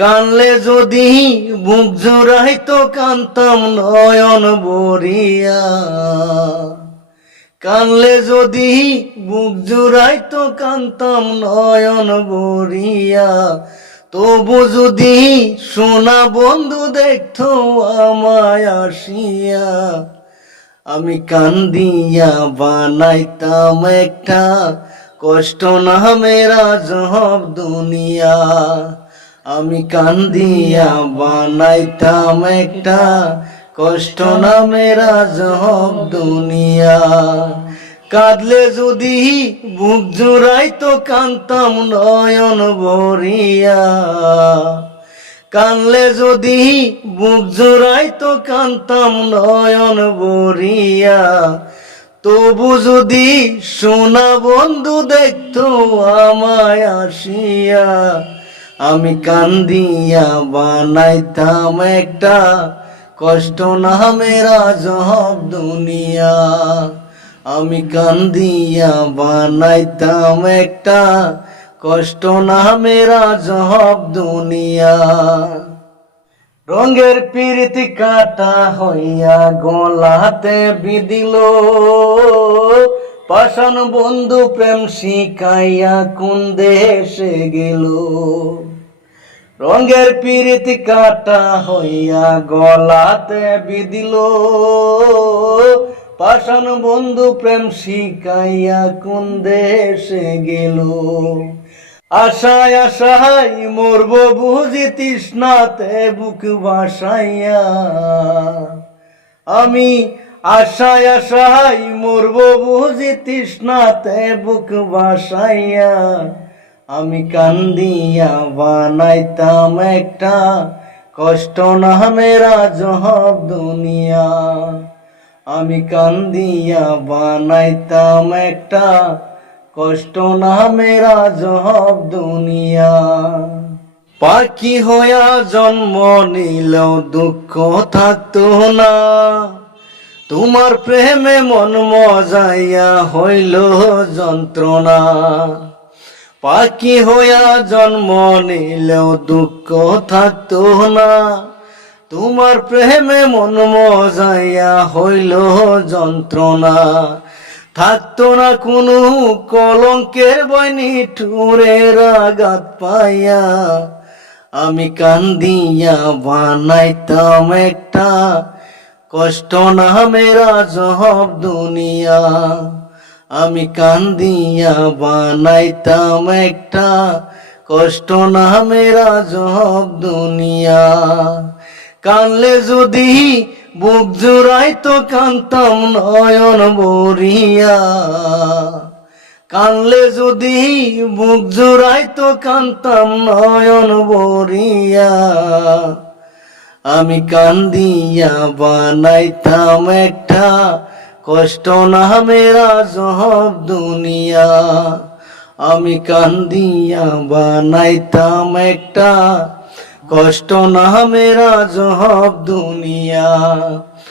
কানলে যদি বুক জোড়াইতো কান্তাম নয়ন বরিয়া কানলে যদি বুক জোড়াইতো কান্তাম নয়ন বরিয়া তবু যদি সোনা বন্ধু দেখতো আমায় আসিয়া। আমি কান্দিয়া বানাইতাম একটা কষ্ট না মেরা জহব দুনিয়া। আমি কান্দিয়া বানাইতাম একটা কষ্ট না মেরা জহব দুনিয়া। কাঁদলে যদি বুক জুড়াইতো কান্তাম নয়ন ভরিয়া। কানলে যদি বুক জোড়াইতো কান্তাম নয়ন বরিয়া তবু যদি সোনা বন্ধু দেখতো আমায় আসিয়া। আমি কান্দিয়া বানাইতাম একটা কষ্ট না মেরা জহব দুনিয়া। আমি কান্দিয়া বানাইতাম একটা কষ্ট না মেরা জহব দুনিয়া। রঙের প্রীতি কাটা হইয়া গলাতে বিদিল পাষাণ বন্ধু প্রেম শিখাইয়া কোন দেশে গেল? রঙের প্রীতি কাটা হইয়া গলাতে বিদিল পাষাণ বন্ধু প্রেম শিখাইয়া কোন দেশে গেল? আশায় আশায় মরব বুঝি তৃষ্ণাতে বুক ভাসাইয়া আমি আশায় আশায় মরব বুঝি তৃষ্ণাতে, বুক ভাসাইয়া। আমি কান্দিয়া বানাইতাম একটা কষ্ট না মেরা জহব দুনিয়া। আমি কান্দিয়া বানাইতাম একটা কষ্ট না মেরা জহব দুনিয়া। পাখি হইয়া জন্ম নিল দুঃখ থাকতো না। তোমার প্রেমে মন মজাইয়া হইল যন্ত্রণা। পাখি হইয়া জন্ম নিলেও দুঃখ থাকতো না। তোমার প্রেমে মন মজাইয়া হইল যন্ত্রণা। থাকতো না কোনো কলঙ্কের বয়নি ঠুরের আঘাত পাইয়া। আমি কান্দিয়া বানাইতাম একটা কষ্ট না মেরা জহব দুনিয়া। আমি কান্দিয়া বানাইতাম একটা কষ্ট না মেরা জহব দুনিয়া। কানলে যদি বুক জোড়াইতো কান্তাম নয়ন বরিয়া। কানলে যদি বুক জোড়াইতো কান্তাম নয়ন বরিয়া। আমি কান্দিয়া বানাইতাম একটা কষ্ট না মেরা জহব দুনিয়া। আমি কান্দিয়া বানাইতাম একটা কষ্ট না মেরা জহব দুনিয়া।